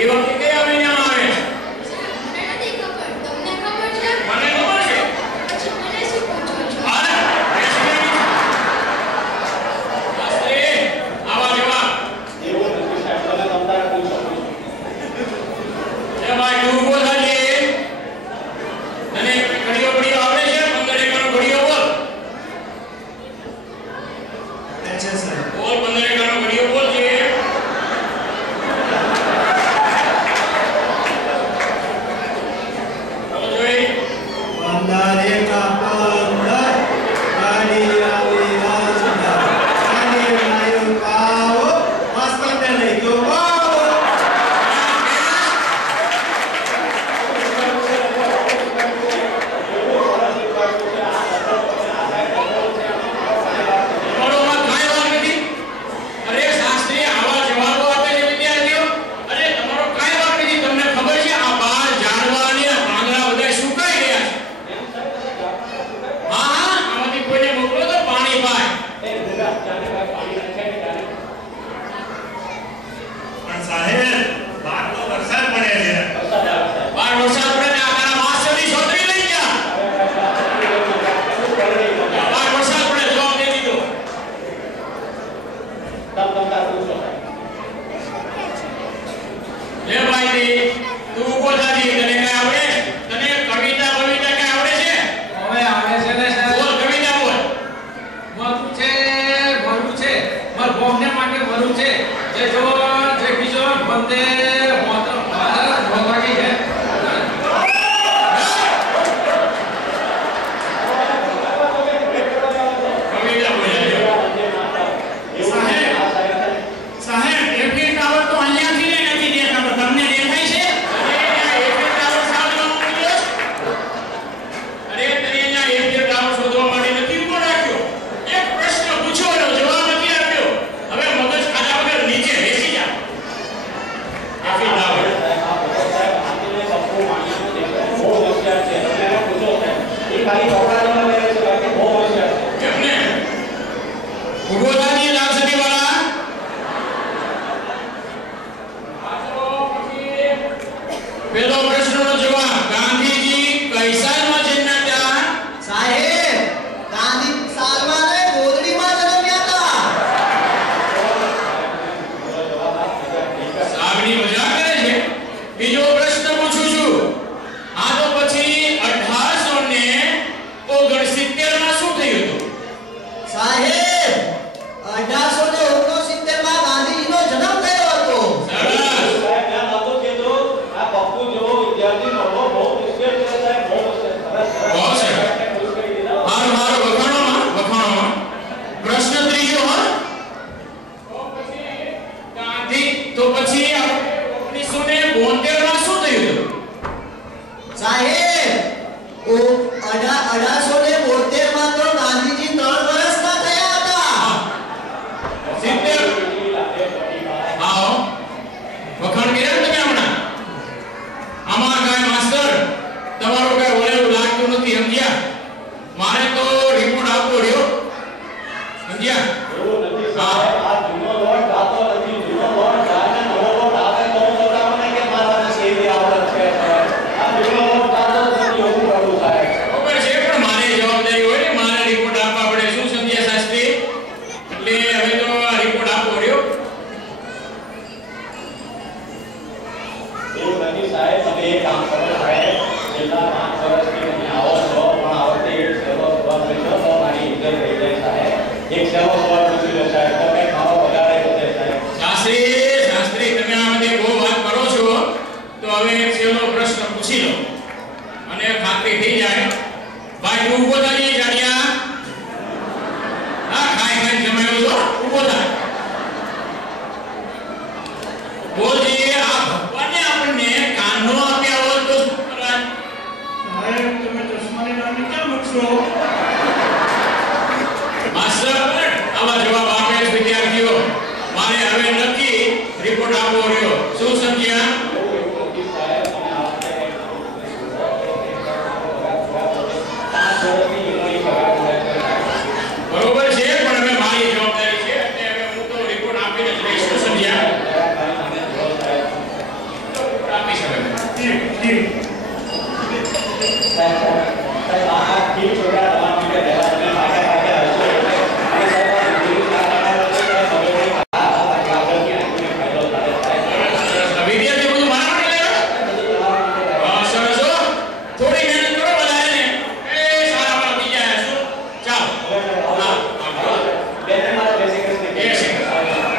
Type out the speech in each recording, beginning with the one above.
એ વખતે કયા મહિનામાં આવે? મને નથી ખબર. તમને ખબર છે? મને ખબર છે. પછી મને શું પૂછો છો? અરે શાસ્ત્રી આવા જવાબ એવું નથી સાહેબ, તમે તમતારે પૂછો. એ ભાઈ તું ઉભો થાજે. તને ઘડીઓ ઘડીઓ આવડે છે? 15 એકનો ઘડીઓ બોલ. અચ્છા સાહેબ. બોલ 15 એકનો ઘડીઓ બોલ છે. બોલ જોઈ. 15 એકા 15 ગાડી આવી આજના ગાડી લાયો આવો માસ્તરને લઈ ગયો આવો. તમારોમાં કાંઈ વાત નથી. અરે શાસ્ત્રી આવા જવાબો આપે છે વિદ્યાર્થીઓ. અરે તમારો કાંઈ વાત નથી. તમને ખબર છે આ બાર ઝાડવા અને પાંદડા બધા સુકાઈ ગયા છે. હા હા આમાંથી કોઈને મોકલો તો પાણી પાય. એ ભૂગા ચાલે પાણી નાખે ને ચાલે. પણ સાહેબ બહાર તો વરસાદ પડે છે. વરસાદ આવે સાહેબ. બાર વરસાદ પડે ને આ તારા માસ્ટરની છોકરી લઈ જા. બાર વરસાદ પડે જવાબ દે દીધો. તમતારે પૂછો સાહેબ. લે ભાઈ તું ઉભો થાજી. તને કઈ આવડે? તને કવિતા કવિતા કઈ આવડે છે? હવે આવે છે ને સાહેબ. બોલ કવિતા બોલ. મરું છે ભરું છે માર બોમને માટે ભરું છે જે જો જે બીજો બંદે મોતર ભારત ભોગવાકી છે. કવિતા બોલ. સાહેબ સાહેબ એફી ટાવર તો અહીંયાથી ને નથી દેખાતો. તમને દેખાય છે? અરે તને અહીંયા એક જે ટાવર શોધવા માટે નથી ઉભો રાખ્યો. એક પ્રશ્ન પૂછ્યો એનો જવાબ નથી આપ્યો. હવે મગજ ખાધા વગર નીચે બેસી જા. એફી ટાવર. એમને ઉભો થાજી લાલસરી વાળા. આજો પછી પેલો પ્રશ્નનો જવાબ. ગાંધીજી કઈ સાલમાં જન્મ્યા હતા? સાહેબ ગાંધી સાલમાં ને ગોદડીમાં જન્મ્યા હતા. સાગની મજાક કરે છે. બીજો પ્રશ્ન પૂછું છું. આ તો પછી 1869 માં શું થયું હતું? સાહેબ 1869 માં ગાંધીજીનો જન્મ થયો હતો. સરસ. બહુ સરસ. મારો વખાણોમાં. પ્રશ્ન ત્રીજો હા. તો પછી 1972 માં શું થયું હતું? સાહેબ 1872 માં તો ગાંધીજી 3 વર્ષના થયા હતા. 70. આવો વખાણ કર્યા ને તમે હમણાં. આમાં કાંઈ માસ્ટર તમારું કાંઈ વળેલું લાગતું નથી સમજ્યા. મારે તો રિપોર્ટ આપવો રહ્યો સમજ્યા. ખબર છે પણ મારી જવાબદારી હોય ને મારે રિપોર્ટ આપવા પડે. શું સમજ્યા શાસ્ત્રી? એટલે હવે તો આ રિપોર્ટ આપવો રહ્યો. શાસ્ત્રી તમે આ બધી બહુ વાત કરો છો તો હવે એક છેલ્લો પ્રશ્ન પૂછી લો અને ખાતરી થઈ જાય. ભાઈ તું ઉભો થાજે જાડિયા. હા ખાઈ ખાઈ જમાયો છો. ઉભો થા. બોલજે આ ભગવાને આપણને કાનો આપ્યા હોત તો શું કરાય? સાહેબ તમે ચશ્માની નાની કેમ મૂકશો? માસ્ટર આવા જવાબ આપે છે વિદ્યાર્થીઓ. મારે હવે નક્કી રિપોર્ટ આપવો રહ્યો. શું સમજ્યા? સાહેબ સાહેબ આ ઠીક છોકરા તમારા માટે રહેલા તમે પાછા પાછા હશો એટલે અને સાહેબ આ દીકરી કાકા છે હવે નહીં આગળ કે આને ફાયદો થાય સાહેબ વિદ્યાર્થી બધું મારા માટે લેવા હા સરસ હો થોડી મહેનત કરો બધાને એ સારા વાળા થઈ જાય શું ચાલો હા બેને મારા જય શ્રી કૃષ્ણ જય શ્રી કૃષ્ણ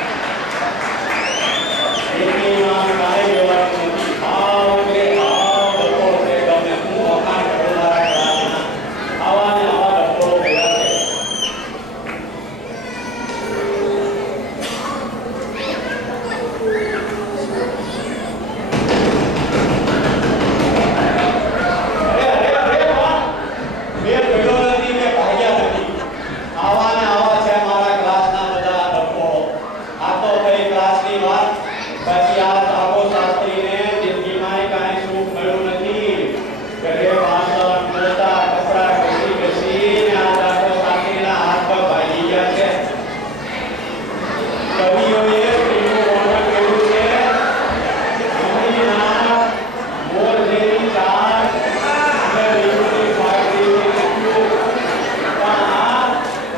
એની નામ કાય દેવાની નથી આવ રે આવ ડકો રે ગમે હું વખાણ કરું મારા ક્લાસના આવા ને આવા ડકો ભેગા છે અરે વાહ બે ભેગો નથી કે ભાગ્યા નથી આવા ને આવા છે મારા ક્લાસના બધા ડકો આ તો કઈ ક્લાસની વાત પછી આ તાપો શાસ્ત્રીને જિંદગીમાં કાંઈ સુખ મળ્યું નથી ઘરે વાસણ પોતા કપડા ઘસી ઘસીને આ તાપો શાસ્ત્રીના હાથ પગ ભાગી ગયા છે કવિઓએ તેનું વર્ણન કર્યું છે જમીનના મોર જેવી ચાર અને રીંગણી ફાટલી નીકળ્યું પણ આ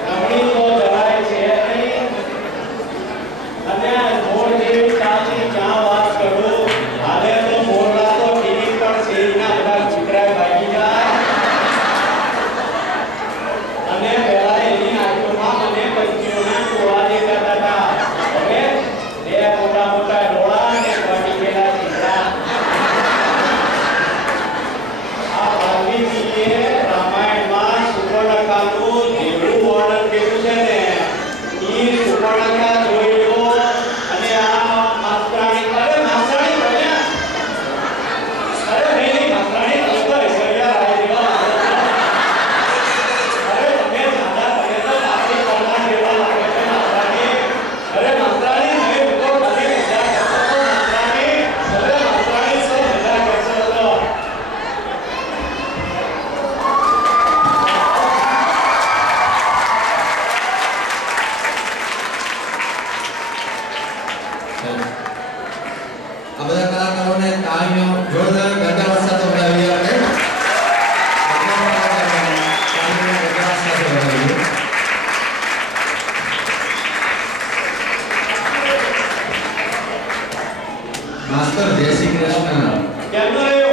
નમણી તો જરાય છે નહીં અને મોર જેવી ચાચી ક્યાં વાત કરું હાલે તો મોરલા તો ટીવી પર શેરીના બધા ચિત્રા ભાગી જાય અને પહેલા એની આંખોમાં મને પંખીઓના ટોળા દેખાતા હતા હવે બે મોટા મોટા ડોળા અને ભાગી ગયેલા ચિત્રા આ વાલ્મીકીએ રામાયણમાં સુપર્ણખાનું જેવું વર્ણન કર્યું છે ને ઈ સુપર્ણખા જોઈ લો અને આ માસ્તરાણી અરે માસ્તરાણી બન્યા અરે નહીં માસ્તરાણી તો ઐશ્વર્યા રાય જેવા અરે તમે દાદા તમે તો આપણી કળના જેવા લાગે છે માસ્તરાણી અરે માસ્તરાણી નહીં હું તો ખાલી મજા કરતો હતો માસ્તરાણી અરે માસ્તરાણી તો મજા કરતો હતો આ બધા કલાકારોને તાળીઓ જોરદાર ગરબા સાથે વધાવી આપણે માસ્ટર જય શ્રી કૃષ્ણ કેમનો રહ્યો